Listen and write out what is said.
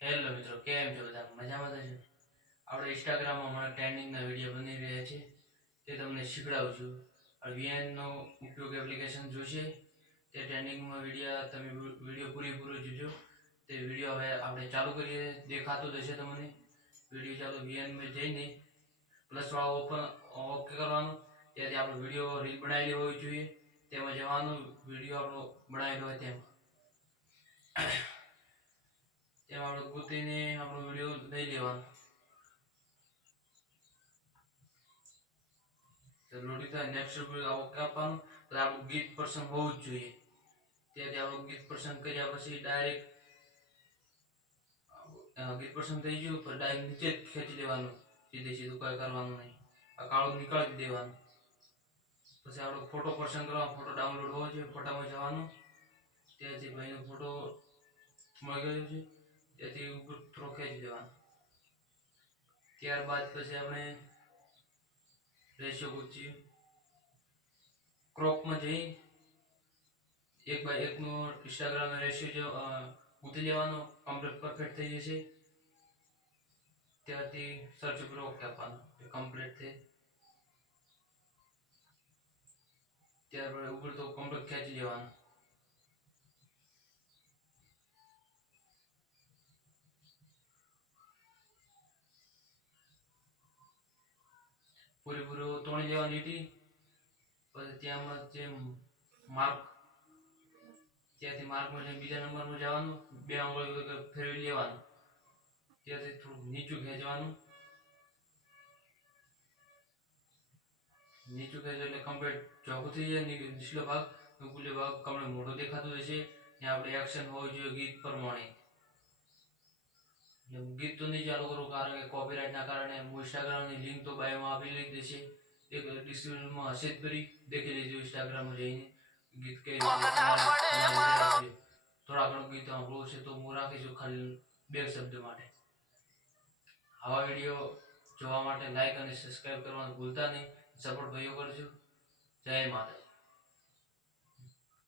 Hello મિત્રો, કેમ છો બધા? મજામાં છો? આપણે ઇન્સ્ટાગ્રામમાં અમારા ટ્રેન્ડિંગના વીડિયો બની રહ્યા છે, તે તમને શીખડાવું છું વીએનનો ઉપયોગ એપ્લિકેશન જોશે તે ટ્રેન્ડિંગમાં વીડિયો તમે વીડિયો પૂરેપૂરો જોજો. તે વીડિયો હવે આપણે ચાલુ કરીએ. દેખાતો જ હશે તમને. વીડિયો ચાલુ વીએનમાં જઈને પ્લસ વાળો ઓપન, ઓકે કરવાનું. ત્યાંથી આપણો વીડિયો રીલ બનાવેલી હોવી જોઈએ. તેમાં જવાનું વીડિયો આપણો બનાવેલો હોય તેમાં તેમાં આપણે ગોતીને આપણો વીડિયો લઈ લેવાનો. લોડી થાય નેક્સ્ટ ઓકે આપવાનું, તો આપણું ગીત પસંદ હોવું જ જોઈએ. ત્યાંથી આપણું ગીત પ્રસંગ કર્યા પછી ડાયરેક્ટ ગીત પ્રસંગ થઈ ગયું પણ ડાયરેક્ટ નીચે જ ખેંચી લેવાનું સીધે સીધું કાંઈ કરવાનું નહીં. આ કાળું નીકાળી દેવાનું. પછી આપણો ફોટો પસંદ કરવાનો ફોટો ડાઉનલોડ હોવો જોઈએ, ફોટામાં જવાનું. ત્યાંથી ભાઈનો ફોટો મળી ગયો છે. ત્યાંથી ઉપર ખેંચી દેવાનો. ત્યારબાદ પછી આપણે રેશિયો પૂછીએ ક્રોપમાં જઈ એક બાય એકનો ઇન્સ્ટાગ્રામ રેશિયો ઉતરી લેવાનો, કમ્પ્લીટ પરફેક્ટ થઈ જશે. ત્યારથી સર્ચ ઉપર ઓકે આપવાનું કમ્પ્લીટ થઈ. ત્યારબાદ ઉપર તો કમ્પ્લીટ ખેંચી લેવાનું પૂરેપૂરો ત્રણ લેવાની હતી. પછી ત્યાં જે માર્ક, ત્યાંથી માર્કમાં જઈને બીજા નંબરમાં જવાનું, બે આંગળી ફેરવી લેવાનું. ત્યાંથી થોડું નીચું ખેંચવાનું. નીચું ખેંચો એટલે કમ્પ્લીટ ચોખ્ખું થઈ જાય નીચલો ભાગ ઉપરલો ભાગ કમળે મોટો દેખાતો હશે ત્યાં આપણે એક્શન હોવું જોઈએ ગીત પ્રમાણે. ગીત તો નહીં ચાલુ કરું કારણ કે કોપીરાઇટના કારણે હું ઇન્સ્ટાગ્રામની લિંક તો બાયોમાં આપેલી જ છે. એક ડિસ્ક્રિપ્શનમાં હશે જ કરી દેખી લેજો ઇન્સ્ટાગ્રામ જઈને. ગીત કઈ. થોડા ઘણું ગીત સાંભળવું છે તો હું રાખીશું ખાલી બે શબ્દ માટે. આવા વીડિયો જોવા માટે લાઈક અને સબસ્ક્રાઇબ કરવાનું ભૂલતા નહીં. સપોર્ટ ભાઈઓ કરજો. જય માતા